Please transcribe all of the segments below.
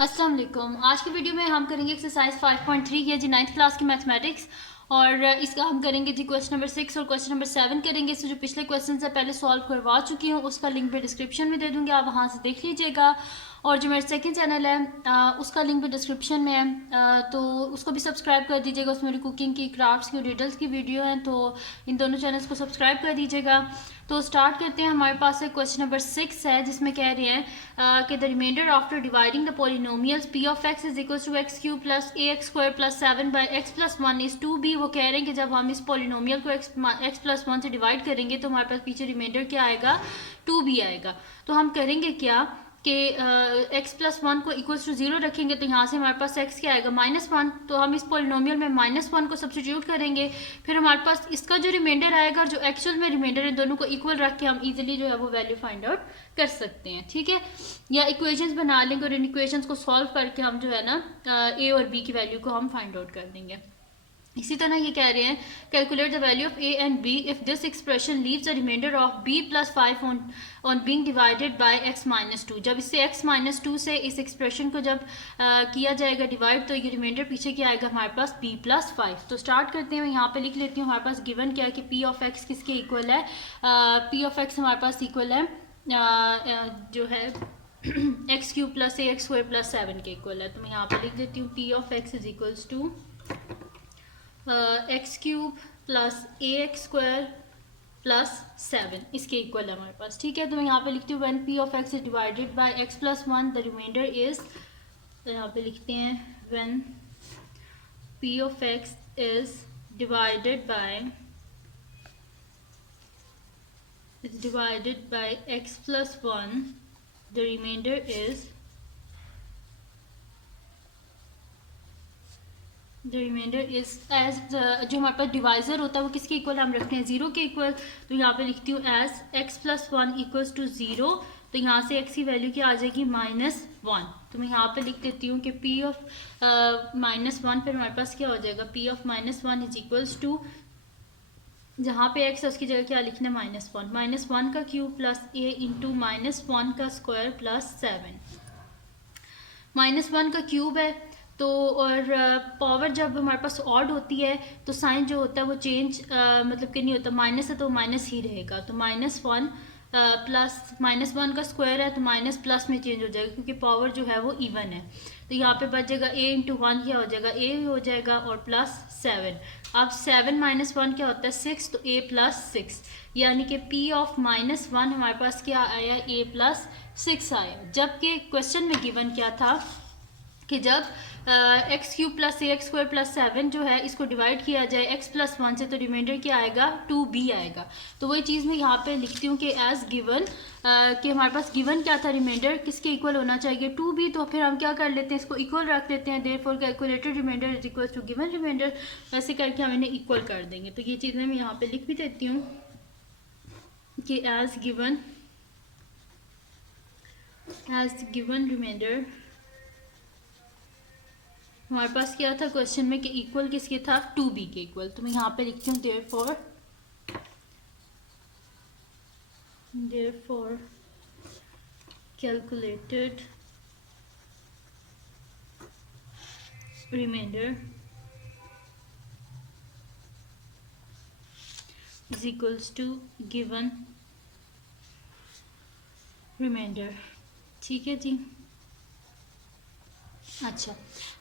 अस्सलाम वालेकुम। आज की वीडियो में हम करेंगे एक्सरसाइज 5.3 ये जी 9th क्लास की मैथमेटिक्स। और इसका हम करेंगे जी क्वेश्चन नंबर 6 और क्वेश्चन नंबर 7 करेंगे। इसमें जो पिछले क्वेश्चन है पहले सॉल्व करवा चुकी हूँ, उसका लिंक भी डिस्क्रिप्शन में दे दूँगी, आप वहाँ से देख लीजिएगा। और जो मेरा सेकंड चैनल है उसका लिंक भी डिस्क्रिप्शन में है, तो उसको भी सब्सक्राइब कर दीजिएगा। उसमें मेरी कुकिंग की, क्राफ्ट्स की और रिडल्स की वीडियो है, तो इन दोनों चैनल्स को सब्सक्राइब कर दीजिएगा। तो स्टार्ट करते हैं। हमारे पास एक क्वेश्चन नंबर 6 है जिसमें कह रहे हैं कि the remainder after dividing the polynomials P of X is equal to X cube plus A X square plus 7 by X plus 1 is 2b। वो कह रहे हैं कि जब हम इस पॉलिनोमियल को एक्स प्लस 1 से डिवाइड करेंगे तो हमारे पास पीछे रिमाइंडर क्या आएगा, 2b आएगा। तो हम करेंगे क्या कि एक्स प्लस 1 को इक्वल्स टू 0 रखेंगे, तो यहाँ से हमारे पास एक्स क्या आएगा, -1। तो हम इस पॉलिनोमियल में -1 को सब्स्टिट्यूट करेंगे, फिर हमारे पास इसका जो रिमाइंडर आएगा और जो एक्चुअल में रिमाइंडर है दोनों को इक्वल रख के हम इजीली जो है वो वैल्यू फाइंड आउट कर सकते हैं। ठीक है, या इक्वेशंस बना लेंगे और इन इक्वेशंस को सॉल्व करके हम जो है ना ए और बी की वैल्यू को हम फाइंड आउट कर देंगे। इसी तरह ये कह रहे हैं calculate the value of A and B if this expression leaves the remainder of B plus 5 on being divided by X minus 2। जब इससे एक्स माइनस 2 से इस एक्सप्रेशन को जब किया जाएगा डिवाइड, तो ये रिमाइंडर पीछे क्या आएगा हमारे पास, बी प्लस 5। तो स्टार्ट करते हैं, मैं यहाँ पे लिख लेती हूँ। हमारे पास गिवन क्या है कि पी ऑफ एक्स किसके इक्वल है, पी ऑफ एक्स हमारे पास इक्वल है जो है x cube plus A X square plus 7 के इक्वल है। तो मैं यहाँ पे लिख देती हूँ P of X is equals to X cube plus A X square plus 7 इसके इक्वल है हमारे पास। ठीक है, तो मैं यहाँ पे लिखती हूँ when P of X is divided by X plus 1 the remainder is, तो यहाँ पे लिखते हैं when P of X is divided by X plus 1 the remainder is the remainder is as, जो हमारे पास डिवाइजर होता है वो किसके इक्वल हम रखते हैं, 0 के इक्वल। तो यहाँ पे लिखती हूँ as X plus 1 equals to 0। तो यहाँ से एक्स की वैल्यू क्या आ जाएगी, -1। तो मैं यहाँ पे लिख देती हूँ कि पी ऑफ -1, फिर हमारे पास क्या हो जाएगा, P of -1 is equals to, जहाँ पे एक्स है उसकी जगह क्या लिखना है, -1। -1 का क्यूब प्लस ए इंटू -1 का स्क्वायर प्लस 7। -1 का क्यूब है तो, और पावर जब हमारे पास ऑड होती है तो साइन जो होता है वो चेंज मतलब कि नहीं होता, माइनस है तो माइनस ही रहेगा। तो -1 प्लस -1 का स्क्वायर है तो माइनस प्लस में चेंज हो जाएगा क्योंकि पावर जो है वो इवन है। तो यहाँ पे बच जाएगा a इंटू 1 क्या हो जाएगा, a हो जाएगा और प्लस 7। अब 7 - 1 क्या होता है, 6। तो a प्लस 6 यानी कि p ऑफ -1 हमारे पास क्या आया, a प्लस 6 आया। जबकि क्वेश्चन में गिवन क्या था कि जब x cube plus A X square plus 7 जो है इसको डिवाइड किया जाए एक्स प्लस 1 से, तो रिमाइंडर क्या आएगा, 2b आएगा। तो वही चीज़ मैं यहाँ पे लिखती हूँ कि एज गिवन कि हमारे पास गिवन क्या था, रिमाइंडर किसके इक्वल होना चाहिए, 2b। तो फिर हम क्या कर लेते हैं, इसको इक्वल रख लेते हैं। Therefore calculated remainder is equal to given remainder, वैसे करके हम इन्हें इक्वल कर देंगे। तो ये चीज़ें मैं यहाँ पे लिख भी देती हूँ कि एज गिवन रिमाइंडर हमारे पास क्या था क्वेश्चन में कि इक्वल किसके था, 2b के इक्वल। तो मैं यहाँ पे लिखती हूँ therefore calculated remainder is equals to given remainder. ठीक है जी। अच्छा,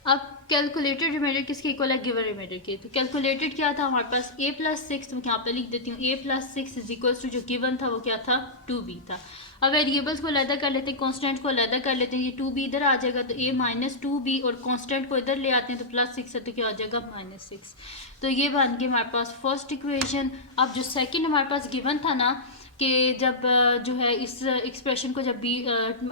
अब कैलकुलेटेड रिमाइंडर किसके इक्वल है, गिवन रिमाइंडर के। तो कैलकुलेटेड क्या था हमारे पास, a प्लस 6। तो मैं यहाँ पे लिख देती हूँ a plus 6 is equals to जो गिवन था वो क्या था, 2b था। अब वेरिएबल्स को अलग कर लेते हैं, कॉन्स्टेंट को अलग कर लेते हैं। ये 2b इधर आ जाएगा तो a माइनस 2b, और कॉन्स्टेंट को इधर ले आते हैं तो प्लस 6 है तो क्या आ जाएगा, -6। तो ये बन गई हमारे पास फर्स्ट इक्वेशन। अब जो सेकेंड हमारे पास गिवन था ना कि जब जो है इस एक्सप्रेशन को जब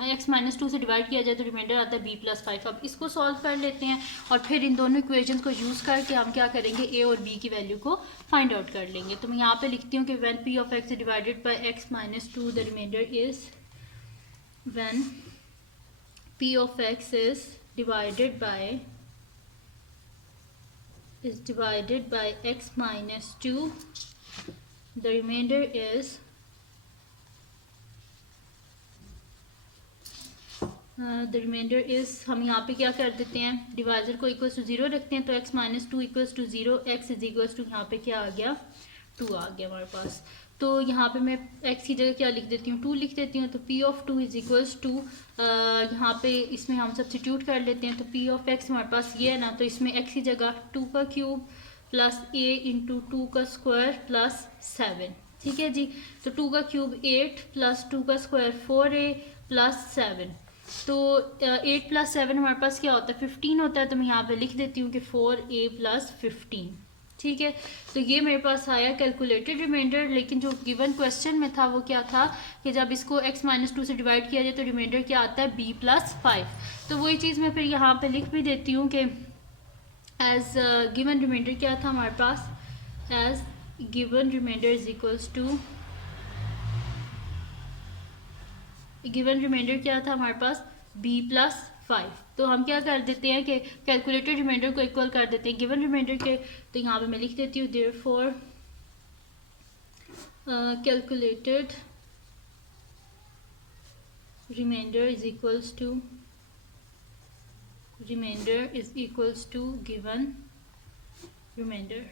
x -2 से डिवाइड किया जाए तो रिमाइंडर आता है b प्लस 5। अब इसको सॉल्व कर लेते हैं और फिर इन दोनों इक्वेशंस को यूज़ करके हम क्या करेंगे, a और b की वैल्यू को फाइंड आउट कर लेंगे। तो मैं यहाँ पे लिखती हूँ कि when p of x divided by x -2 the remainder is, when p of x is divided by x -2 the remainder is the remainder is, हम यहाँ पे क्या कर देते हैं, डिवाइजर को इक्वल्स टू 0 रखते हैं, तो x minus two equals to 0, x is equals to यहाँ पे क्या आ गया, 2 आ गया हमारे पास। तो यहाँ पे मैं x की जगह क्या लिख देती हूँ, 2 लिख देती हूँ। तो p of 2 is equals to, यहाँ पे इसमें हम सब्स्टिट्यूट कर लेते हैं। तो p ऑफ x हमारे पास ये है ना, तो इसमें x की जगह 2 का क्यूब प्लस a इंटू 2 का स्क्वायर प्लस 7, ठीक है जी। तो 2 का क्यूब 8 प्लस 2 का स्क्वायर 4a प्लस 7। तो 8 प्लस 7 हमारे पास क्या होता है, 15 होता है। तो मैं यहाँ पे लिख देती हूँ कि 4a प्लस 15, ठीक है। तो ये मेरे पास आया कैलकुलेटेड रिमाइंडर। लेकिन जो गिवन क्वेश्चन में था वो क्या था कि जब इसको x माइनस 2 से डिवाइड किया जाए तो रिमाइंडर क्या आता है, b प्लस 5। तो वही चीज़ मैं फिर यहाँ पे लिख भी देती हूँ कि एज गिवन रिमाइंडर क्या था हमारे पास, as given remainder is equals to, given remainder क्या था हमारे पास, b प्लस 5। तो हम क्या कर देते हैं कि कैलकुलेटेड रिमाइंडर को इक्वल कर देते हैं गिवन रिमाइंडर के। तो यहाँ पे मैं लिख देती हूँ therefore calculated remainder is equals to, remainder is equals to given remainder,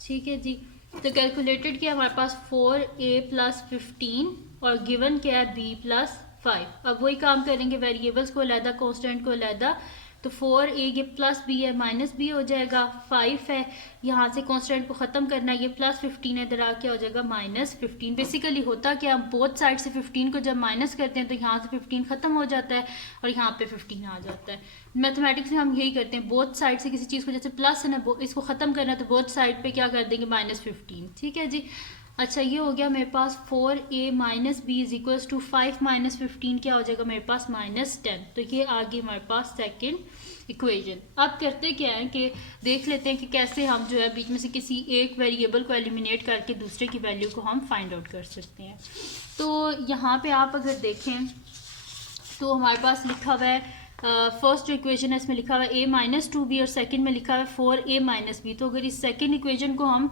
ठीक है जी। तो कैलकुलेटेड क्या हमारे पास 4a प्लस 15 और गिवन क्या है b प्लस 5। अब वही काम करेंगे, वेरिएबल्स को अलहदा, कांस्टेंट को अलहदा। तो 4a ये प्लस b है, माइनस b हो जाएगा, 5 है, यहाँ से कांस्टेंट को ख़त्म करना है, ये प्लस 15 है, इधर आ क्या हो जाएगा माइनस 15। बेसिकली होता क्या, हम बोथ साइड से 15 को जब माइनस करते हैं तो यहाँ से 15 ख़त्म हो जाता है और यहाँ पे 15 आ जाता है। मैथमेटिक्स में हम यही करते हैं, बोथ साइड से किसी चीज़ को, जैसे प्लस है ना, इसको ख़त्म करना है तो बोथ साइड पे क्या कर देंगे, माइनस 15, ठीक है जी। अच्छा, ये हो गया मेरे पास 4a minus B is equals to 5 minus 15 क्या हो जाएगा मेरे पास, माइनस 10। तो ये आ गई हमारे पास सेकेंड इक्वेशन। अब करते क्या है कि देख लेते हैं कि कैसे हम जो है बीच में से किसी एक वेरिएबल को एलिमिनेट करके दूसरे की वैल्यू को हम फाइंड आउट कर सकते हैं। तो यहाँ पे आप अगर देखें तो हमारे पास लिखा हुआ है, फर्स्ट जो इक्वेशन है इसमें लिखा हुआ है a माइनस 2b और सेकेंड में लिखा हुआ है 4a माइनस बी। तो अगर इस सेकेंड इक्वेशन को हम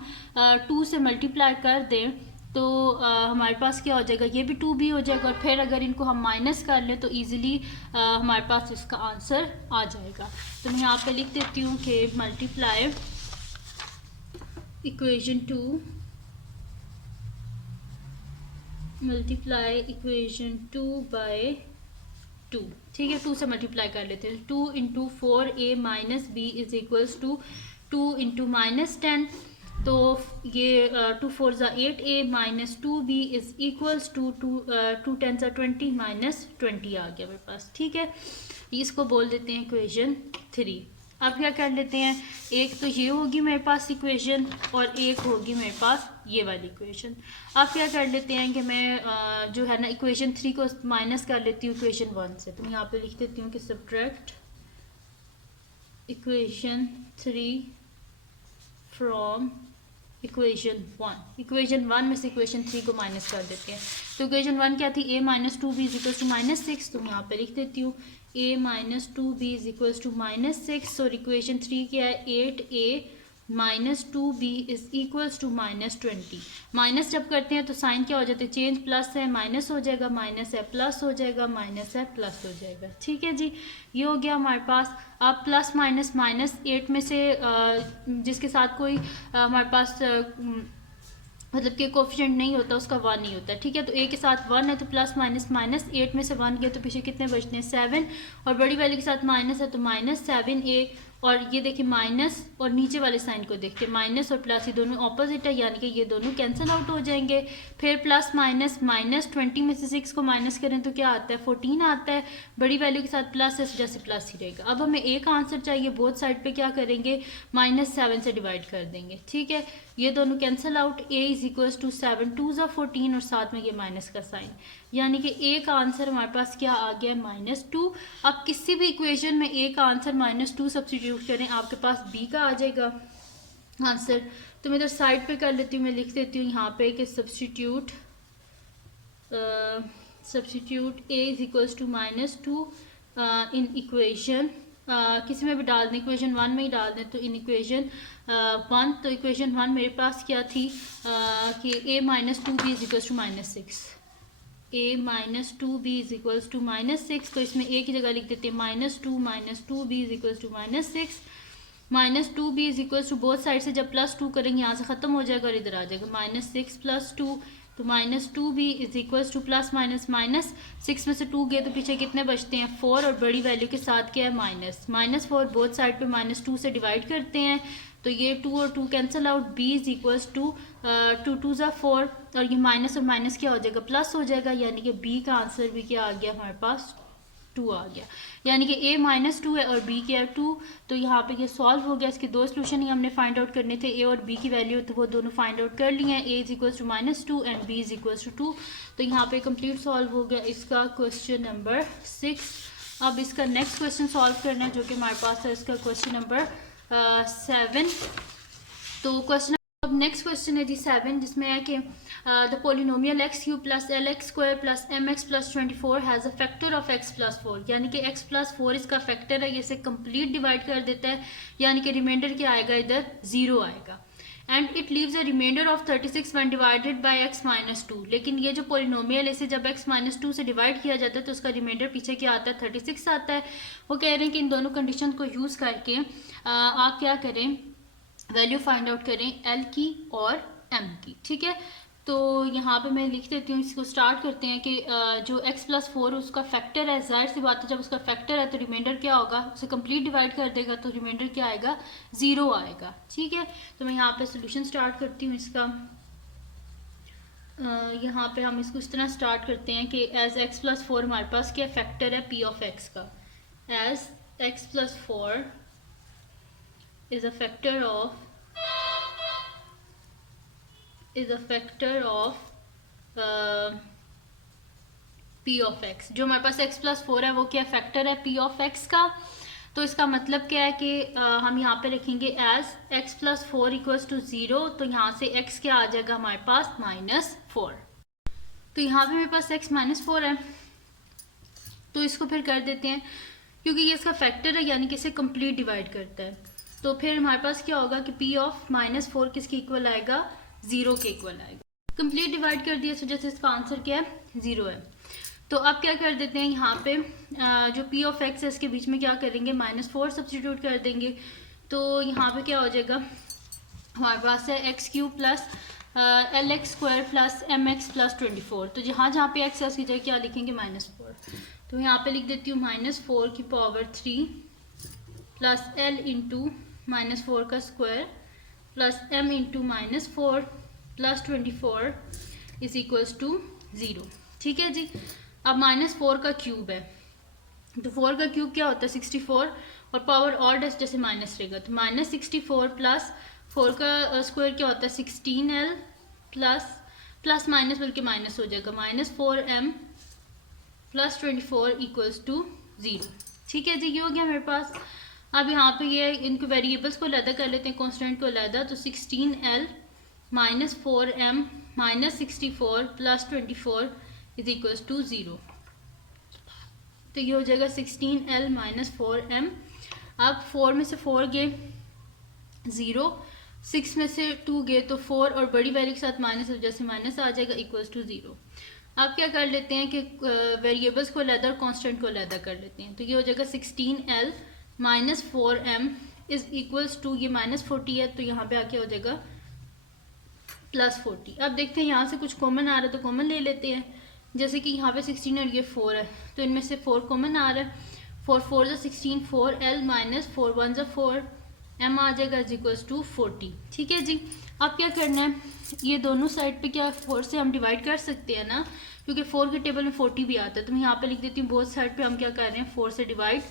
2 से मल्टीप्लाई कर दें तो हमारे पास क्या हो जाएगा, ये भी 2b हो जाएगा। और फिर अगर इनको हम माइनस कर लें तो ईजिली हमारे पास इसका आंसर आ जाएगा। तो मैं यहाँ पे लिख देती हूँ कि multiply equation 2, multiply equation 2 by 2, ठीक है। 2 से मल्टीप्लाई कर लेते हैं। 2 into 4a minus B is equals to 2 into minus 10। तो ये 2 4 ज़ा 8a minus 2b is equals to 2 10 ज़ा 20 माइनस 20 आ गया मेरे पास, ठीक है। इसको बोल देते हैं इक्वेशन 3। अब क्या कर लेते हैं, एक तो ये होगी मेरे पास इक्वेशन और एक होगी मेरे पास ये वाली इक्वेशन। अब क्या कर लेते हैं कि मैं जो है ना इक्वेशन 3 को माइनस कर लेती हूँ इक्वेशन 1 से। तो मैं यहाँ पे लिख देती हूँ कि subtract equation 3 from equation 1। Equation 1 में से इक्वेशन 3 को माइनस कर देते हैं। तो इक्वेशन 1 क्या थी, a minus 2b is equal to minus 6। तो मैं यहाँ पे लिख देती हूँ a minus 2b is equals to minus 6। और इक्वेशन 3 क्या है, 8a minus 2b is equals to minus 20। Minus जब करते हैं तो साइन क्या हो जाता है, चेंज, प्लस है माइनस हो जाएगा, माइनस है प्लस हो जाएगा, माइनस है प्लस हो जाएगा, ठीक है जी। ये हो गया हमारे पास। अब प्लस माइनस, माइनस 8 में से जिसके साथ कोई हमारे पास मतलब कि कोफिशिएंट नहीं होता उसका 1 नहीं होता, ठीक है। तो a के साथ 1 है तो प्लस माइनस, माइनस 8 में से 1 गया तो पीछे कितने बचते हैं, 7। और बड़ी वैल्यू के साथ माइनस है तो माइनस 7a। और ये देखिए माइनस और नीचे वाले साइन को देखते हैं, माइनस और प्लस ये दोनों ऑपोजिट है, यानी कि ये दोनों कैंसिल आउट हो जाएंगे। फिर प्लस माइनस, माइनस 20 में से 6 को माइनस करें तो क्या आता है, 14 आता है। बड़ी वैल्यू के साथ प्लस है, जैसे प्लस ही रहेगा। अब हमें एक आंसर चाहिए, बोथ साइड पे क्या करेंगे, -7 से डिवाइड कर देंगे, ठीक है। ये दोनों cancel out, a is equals to 7 2 ज़ा 14 और साथ में ये माइनस का साइन, यानी कि a का आंसर हमारे पास क्या आ गया, -2। अब किसी भी इक्वेशन में a का आंसर -2 सब्स्टिट्यूट करें, आपके पास b का आ जाएगा आंसर। तो मैं इधर साइड पे कर लेती हूँ, मैं लिख देती हूँ यहाँ पे कि substitute a is equals to -2 in equation, किसी में भी डाल दें, इक्वेशन 1 में ही डाल दें। तो इन इक्वेशन 1, तो इक्वेशन 1 मेरे पास क्या थी कि a minus 2b is equals to -6, a minus two b is equals to -6, तो इसमें a की जगह लिख देते हैं -2 b is equals to -6। -2b is equals to both side से जब +2 करेंगे यहाँ से ख़त्म हो जाएगा और इधर आ जाएगा -6 + 2, तो -2b is equals to plus minus -6 में से 2 गए तो पीछे कितने बचते हैं 4, और बड़ी वैल्यू के साथ क्या है -4, बोथ साइड पे -2 से डिवाइड करते हैं तो ये 2 और 2 cancel out, b is equals to 2 = 4, और ये माइनस और माइनस क्या हो जाएगा प्लस हो जाएगा, यानी कि b का आंसर भी क्या आ गया हमारे पास 2 आ गया, यानी कि a -2 है और b क्या है 2। तो यहाँ पे ये सॉल्व हो गया। इसके दो सोल्यूशन ही हमने फाइंड आउट करने थे, a और b की वैल्यू, तो वो दोनों फाइंड आउट कर लिए हैं, a is equals to -2 and b is equals to 2। तो यहाँ पे कंप्लीट सॉल्व हो गया इसका क्वेश्चन नंबर 6। अब इसका नेक्स्ट क्वेश्चन सॉल्व करना है जो कि हमारे पास है इसका क्वेश्चन नंबर 7। तो क्वेश्चन अब नेक्स्ट क्वेश्चन है जी 7, जिसमें है कि the polynomial x³ + lx² + mx + 24 has a factor of x + 4, यानी कि x + 4 इसका फैक्टर है, ये इसे कंप्लीट डिवाइड कर देता है, यानी कि रिमाइंडर क्या आएगा इधर 0 आएगा। And it leaves a remainder of 36 when divided by x - 2, लेकिन ये जो पोलिनोमियल इसे जब x - 2 से डिवाइड किया जाता है तो उसका रिमाइंडर पीछे क्या आता है 36 आता है। वो कह रहे हैं कि इन दोनों कंडीशन को यूज़ करके आप क्या करें, वैल्यू फाइंड आउट करें L की और M की, ठीक है। तो यहाँ पे मैं लिख देती हूँ, इसको स्टार्ट करते हैं कि जो x + 4 उसका फैक्टर है, जाहिर सी बात है जब उसका फैक्टर है तो रिमाइंडर क्या होगा, उसे कंप्लीट डिवाइड कर देगा तो रिमाइंडर क्या आएगा 0 आएगा, ठीक है। तो मैं यहाँ पे सोल्यूशन स्टार्ट करती हूँ इसका। यहाँ पे हम इसको इस तरह स्टार्ट करते हैं कि एज x + 4 हमारे पास क्या फैक्टर है p ऑफ x का, as x + 4 is a factor of p of x। जो हमारे पास x + 4 है वो क्या फैक्टर है p of x का। तो इसका मतलब क्या है कि हम यहाँ पे रखेंगे एज x + 4 = 0, तो यहाँ से x क्या आ जाएगा हमारे पास -4। तो यहाँ पे मेरे पास x -4 है, तो इसको फिर कर देते हैं, क्योंकि ये इसका फैक्टर है यानी कि इसे कंप्लीट डिवाइड करता है। तो फिर हमारे पास क्या होगा कि p ऑफ -4 किसके इक्वल आएगा 0 के इक्वल आएगा। कंप्लीट डिवाइड कर दिया तो जैसे इसका आंसर क्या है 0 है। तो अब क्या कर देते हैं, यहाँ पे जो p ऑफ x है इसके बीच में क्या करेंगे -4 सब्सटीट्यूट कर देंगे। तो यहाँ पे क्या हो जाएगा हमारे पास है x³ + lx² + mx + 24। तो जहाँ जहाँ पे x है उसकी जगह क्या लिखेंगे -4। तो यहाँ पे लिख देती हूँ -4⁴ प्लस l इंटू -4 का square plus m into -4 plus 24 is equals to 0, ठीक है जी। अब -4 का क्यूब है, तो 4 का क्यूब क्या होता है 64, और पावर ऑड जैसे माइनस रहेगा तो -64 प्लस 4 का स्क्वायर क्या होता है 16l प्लस माइनस बल्कि माइनस हो जाएगा -4m प्लस 24 इक्वल्स टू 0, ठीक है जी। ये हो गया मेरे पास। अब यहाँ पे ये इनके वेरिएबल्स को अलग कर लेते हैं, कांस्टेंट को अलग, तो 16l -4m -64 plus 24 is equals to 0। तो ये हो जाएगा 16l -4m। अब 4 में से 4 गए 0, 6 में से 2 गए तो 4, और बड़ी वैल्यू के साथ माइनस वजह से माइनस आ जाएगा इक्वल्स टू 0। अब क्या कर लेते हैं कि वेरिएबल्स को अलग और कांस्टेंट को अलग कर लेते हैं। तो ये हो जाएगा 16l -4m is equals to, ये -40 है तो यहाँ पे आके हो जाएगा +40। अब देखते हैं यहाँ से कुछ कॉमन आ रहा है तो कॉमन ले लेते हैं, जैसे कि यहाँ पे 16 और ये 4 है तो इनमें से 4 कॉमन आ रहा है, 4 4 = 16, 4l -4 1 = 4, m आ जाएगा इज इक्वल्स टू 40, ठीक है जी। अब क्या करना है, ये दोनों साइड पे क्या 4 से हम डिवाइड कर सकते हैं ना, क्योंकि 4 के टेबल में 40 भी आता है। तो मैं यहाँ पे लिख देती हूँ बोथ साइड पे हम क्या कर रहे हैं 4 से डिवाइड,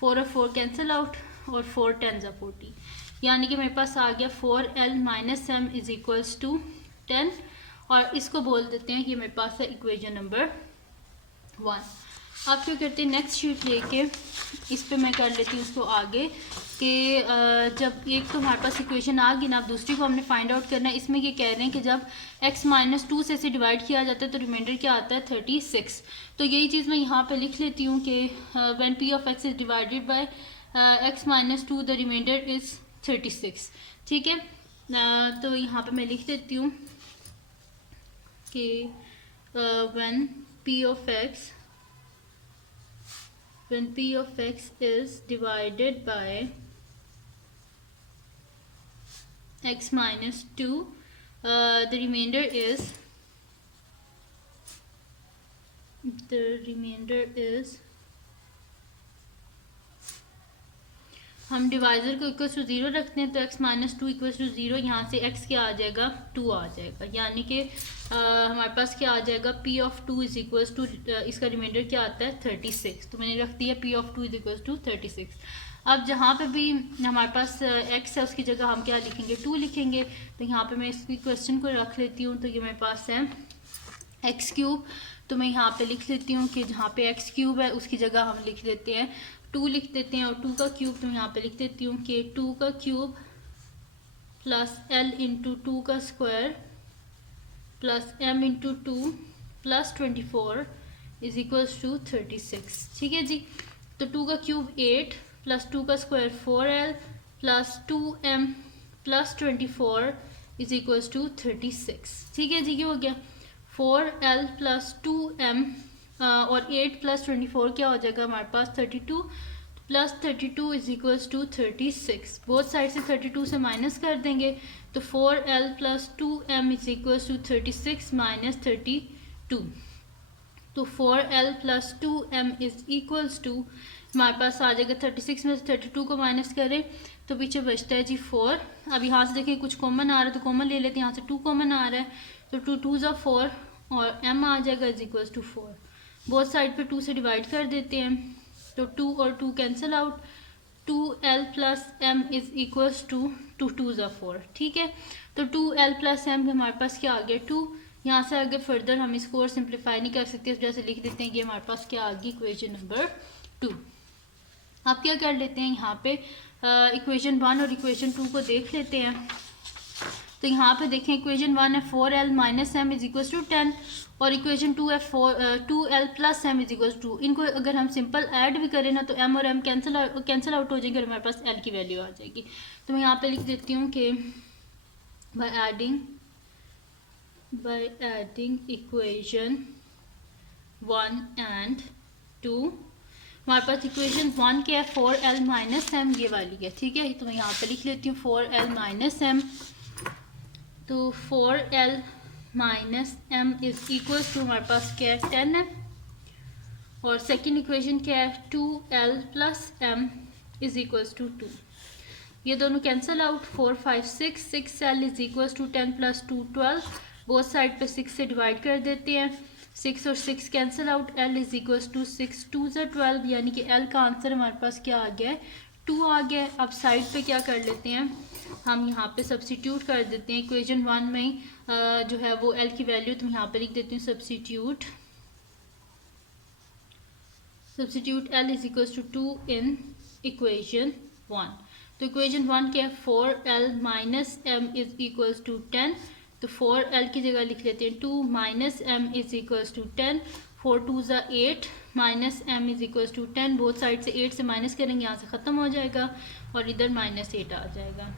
4 और 4 कैंसिल आउट, और 4 10 = 40, यानी कि मेरे पास आ गया 4l -m is equals to 10, और इसको बोल देते हैं कि मेरे पास है इक्वेशन नंबर 1। अब क्या करते हैं नेक्स्ट शीट लेके इस पे मैं कर लेती हूँ इसको आगे कि जब एक तो हमारे पास इक्वेशन आ गई ना, अब दूसरी को हमने फाइंड आउट करना है। इसमें ये कह रहे हैं कि जब x - 2 से इसे डिवाइड किया जाता है तो रिमाइंडर क्या आता है 36। तो यही चीज़ मैं यहाँ पे लिख लेती हूँ कि when p of x is divided by x - 2 the remainder is 36, ठीक है। तो यहाँ पे मैं लिख देती हूँ कि when p of x, when p of x is divided by x minus 2, the remainder is हम डिवाइज़र को इक्वल टू 0 रखते हैं तो x माइनस 2 इक्वल टू 0, यहाँ से x क्या आ जाएगा 2 आ जाएगा, यानी कि हमारे पास क्या आ जाएगा p of 2 is equal to, इसका रिमाइंडर क्या आता है 36, तो मैंने रख दिया p of 2 is equal to 36। अब जहाँ पे भी हमारे पास x है उसकी जगह हम क्या लिखेंगे 2 लिखेंगे, तो यहाँ पे मैं इसकी क्वेश्चन को रख लेती हूँ, तो ये मेरे पास है एक्स क्यूब, तो मैं यहाँ पे लिख लेती हूँ कि जहाँ पे एक्स क्यूब है उसकी जगह हम लिख लेते हैं 2 लिख देते हैं, और 2 का क्यूब तो मैं यहाँ पे लिख देती हूँ कि 2 का क्यूब प्लस l इंटू 2 का square plus m into 2 plus 24 is equals to 36। ठीक है जी, तो 2 का क्यूब 8 प्लस 2 का square 4l plus 2m plus 24 is equals to 36। ठीक है जी, ये हो गया 4l प्लस 2m और 8 प्लस 24 क्या हो जाएगा हमारे पास 32 plus 32 is equals to 36। Both side से 32 से माइनस कर देंगे तो 4l plus 2m is equals to 36 minus 32, तो 4l plus 2m is equals to हमारे पास आ जाएगा 36 में से 32 को माइनस करें तो पीछे बचता है जी 4। अब यहाँ से देखिए कुछ कॉमन आ रहा है तो कॉमन ले लेते हैं, यहाँ से 2 कॉमन आ रहा है तो 2 2 ज़ा 4 और m आ जाएगा is equals to 4। Both side पे 2 से डिवाइड कर देते हैं तो 2 और 2 cancel out, 2l plus m is equals to 2 2 ज़ा 4। ठीक है, तो 2l प्लस m हमारे पास क्या आ गया 2। यहाँ से आगे फर्दर हम इसको और सिंप्लीफाई नहीं कर सकते, इस वजह से लिख देते हैं कि हमारे पास क्या आ गई इक्वेशन नंबर 2। अब क्या कर लेते हैं यहाँ पे इक्वेशन 1 और इक्वेशन 2 को देख लेते हैं। तो यहाँ पे देखें इक्वेशन 1 है 4l minus m is equals to 10 और इक्वेशन 2 है 2l plus m is equals to. इनको अगर हम सिंपल ऐड भी करें ना तो m और m कैंसिल आउट हो जाएंगे और हमारे पास l की वैल्यू आ जाएगी। तो मैं यहाँ पे लिख देती हूँ कि बाय एडिंग इक्वेशन 1 एंड 2 हमारे पास इक्वेशन 1 क्या है 4l माइनस m ये वाली है। ठीक है, तो मैं यहाँ पे लिख लेती हूँ 4l माइनस m, तो 4l minus m is equal to हमारे पास क्या है 10 है, और सेकेंड इक्वेशन क्या है 2l plus m is equals to 2। ये दोनों cancel out 4 5 6 6l is equals to 10 plus 2 12, both side पे 6 से डिवाइड कर देते हैं, 6 और 6 cancel out, l is equals to 6 2 ज़ा 12, यानी कि l का आंसर हमारे पास क्या आ गया है 2 आ गया। अब साइड पे क्या कर लेते हैं हम यहाँ पे सब्स्टिट्यूट कर देते हैं इक्वेशन 1 में ही जो है वो l की वैल्यू, तो मैं यहाँ पे लिख देती हूँ substitute l is equals to 2 in equation 1। तो इक्वेशन 1 क्या है 4l minus m is equals to 10, तो 4l की जगह लिख लेते हैं 2 minus m is equals to 10, 4 2 ज़ा 8 minus m is equals to 10, both side से 8 से माइनस करेंगे यहाँ से ख़त्म हो जाएगा और इधर माइनस 8 आ जाएगा,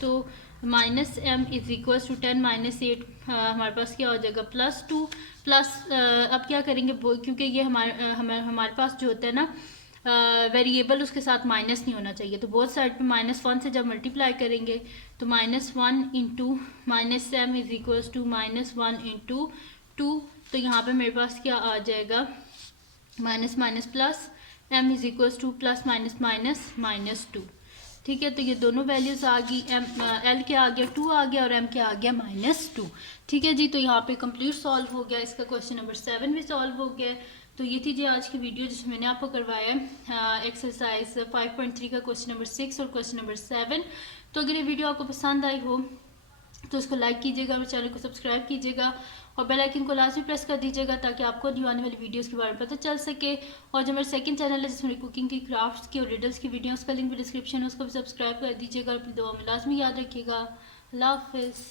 तो minus m is equals to 10 minus 8 हमारे पास क्या हो जाएगा प्लस 2 प्लस अब क्या करेंगे क्योंकि ये हमारे पास जो होता है ना वेरिएबल उसके साथ माइनस नहीं होना चाहिए, तो बोथ साइड पे -1 से जब मल्टीप्लाई करेंगे तो -1 into minus m is equals to -1 into 2, तो यहाँ पे मेरे पास क्या आ जाएगा minus minus plus m is equals to plus minus minus minus 2। ठीक है, तो ये दोनों वैल्यूज़ आ गई, l क्या आ गया 2 आ गया और m क्या आ गया -2। ठीक है जी, तो यहाँ पे कंप्लीट सॉल्व हो गया, इसका क्वेश्चन नंबर 7 भी सॉल्व हो गया। तो ये थी जी आज की वीडियो जिसमें मैंने आपको करवाया है एक्सरसाइज 5.3 का क्वेश्चन नंबर 6 और क्वेश्चन नंबर 7। तो अगर ये वीडियो आपको पसंद आई हो तो उसको लाइक कीजिएगा और चैनल को सब्सक्राइब कीजिएगा और बेल आइकन को लाजमी प्रेस कर दीजिएगा ताकि आपको न्यू आने वाली वीडियोस के बारे में पता चल सके। और जो मेरा सेकंड चैनल है जिसमें कुकिंग की, क्राफ्ट्स की और रिडल्स की वीडियोस का लिंक भी डिस्क्रिप्शन है, उसको भी सब्सक्राइब कर दीजिएगा और अपनी दुआ में लाजमी याद रखिएगा। अल्लाह हाफिज़।